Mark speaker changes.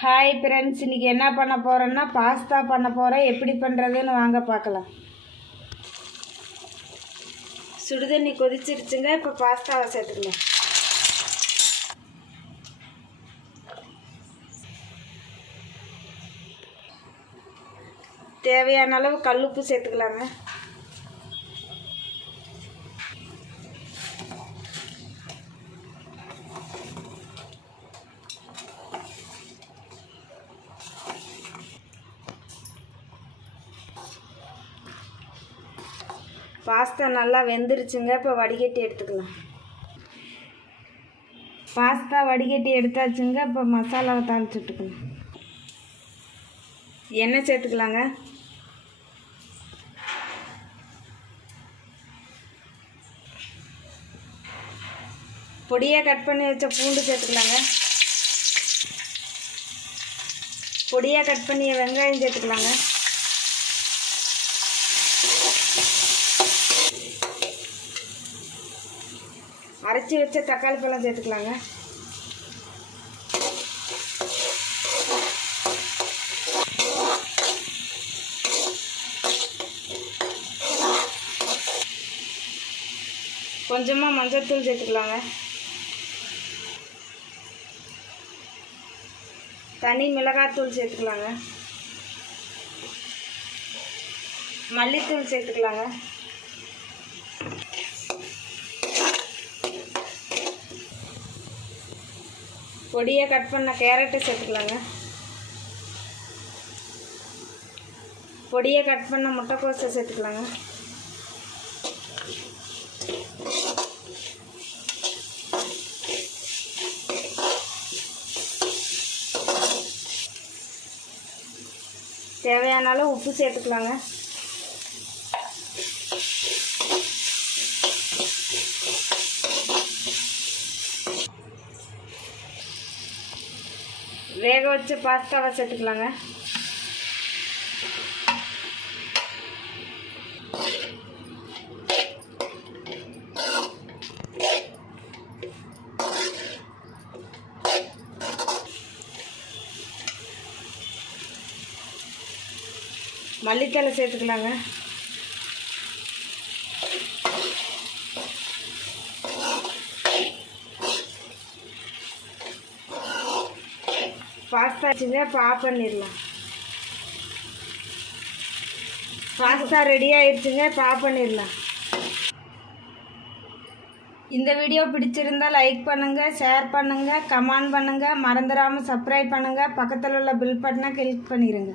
Speaker 1: Hi friends இன்றைக்கி என்ன பண்ண போகிறேன்னா பாஸ்தா பண்ண போகிறேன் எப்படி பண்ணுறதுன்னு வாங்க பார்க்கலாம். சுடுதண்ணி கொதிச்சிருச்சுங்க இப்போ பாஸ்தாவை சேர்த்துக்கலாம் தேவையான அளவு கல்லுப்பு சேர்த்துக்கலாங்க. பாஸ்தா நல்லா வெந்துருச்சுங்க. இப்போ வடிகட்டி எடுத்துக்கலாம். பாஸ்தா வடிகட்டி எடுத்தாச்சுங்க. இப்போ மசாலாவை தாளிச்சு விட்டுக்கலாம் எண்ணெய் சேர்த்துக்கலாங்க. பொடியாக கட் பண்ணி வச்ச பூண்டு சேர்த்துக்கலாங்க. பொடியாக கட் பண்ணி வெங்காயம் சேர்த்துக்கலாங்க. அரைச்சி வச்ச தக்காளி பழம் சேர்த்துக்கலாங்க. கொஞ்சமாக மஞ்சள்தூள் சேர்த்துக்கலாங்க. தனி மிளகாத்தூள் சேர்த்துக்கலாங்க. மல்லித்தூள் சேர்த்துக்கலாங்க. பொடியாக கட் பண்ண கேரட்டை சேர்த்துக்கலாங்க. பொடியாக கட் பண்ண முட்டைக்கோஸை சேர்த்துக்கலாங்க. தேவையான அளவு உப்பு சேர்த்துக்கலாங்க. வேக வச்ச பாஸ்தாவை சேர்த்துக்கலாங்க மல்லித்தலை சேர்த்துக்கலாங்க. பாஸ்தா வச்சுங்க இப்போ ஆஃப் பண்ணிடலாம். பாஸ்தா ரெடி ஆயிடுச்சுங்க இப்போ ஆஃப் பண்ணிடலாம். இந்த வீடியோ பிடிச்சிருந்தா லைக் பண்ணுங்கள் ஷேர் பண்ணுங்கள் கமெண்ட் பண்ணுங்கள் மறந்துடாமல் சப்ஸ்கிரைப் பண்ணுங்கள் பக்கத்தில் உள்ள பில் பட்டனை கிளிக் பண்ணிடுங்க